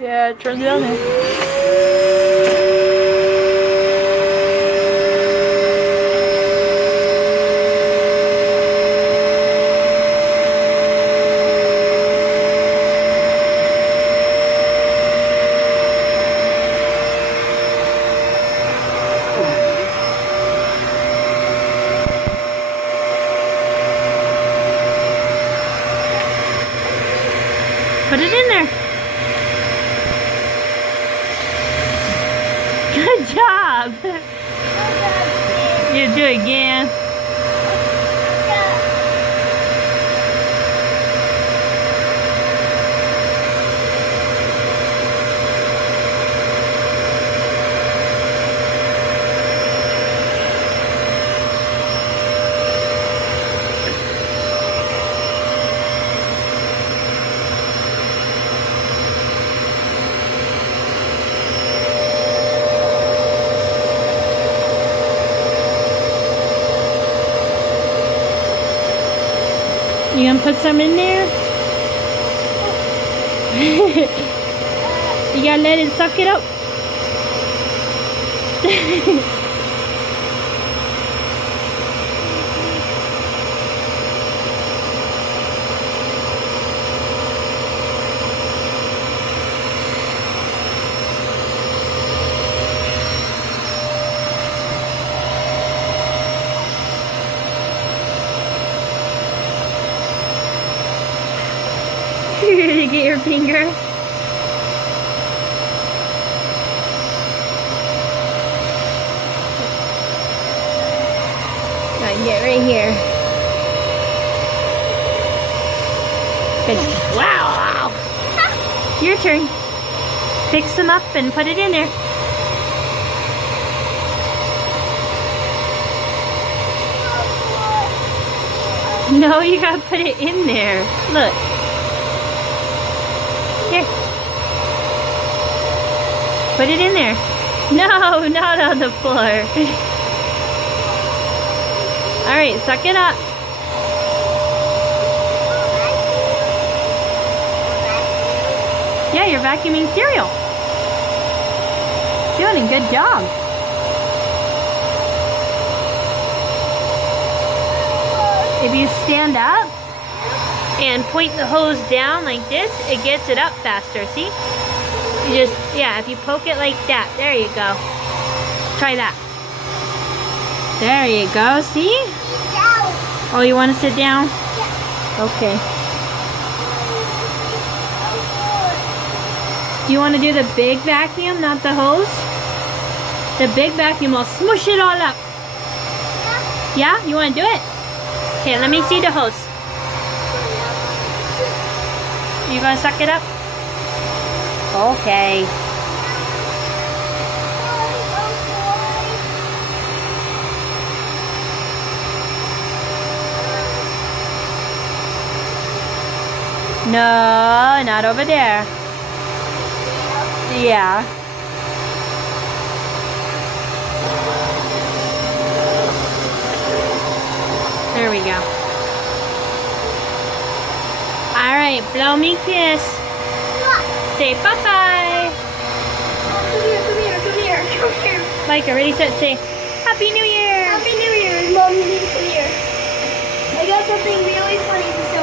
Yeah, turn down there. Put it in there. Good job. You do it again. You gonna put some in there? You gotta let it suck it up. You're gonna get your finger. Gotta get right here. Good. Wow! Your turn. Fix them up and put it in there. No, you gotta put it in there. Look. Here. Put it in there. No, not on the floor. Alright, suck it up. Yeah, you're vacuuming cereal. Doing a good job. If you stand up and point the hose down like this, it gets it up faster, see? You just, yeah, if you poke it like that, there you go. Try that. There you go, see? Oh, you want to sit down? Okay. Do you want to do the big vacuum, not the hose? The big vacuum will smush it all up. Yeah? You want to do it? Okay, let me see the hose. You gonna suck it up? Okay. No, not over there. Yeah. There we go. Alright, blow me a kiss. Say bye-bye. Come here. Micah, ready, set, say Happy New Year. Happy New Year, Mommy, come here. I got something really funny to say.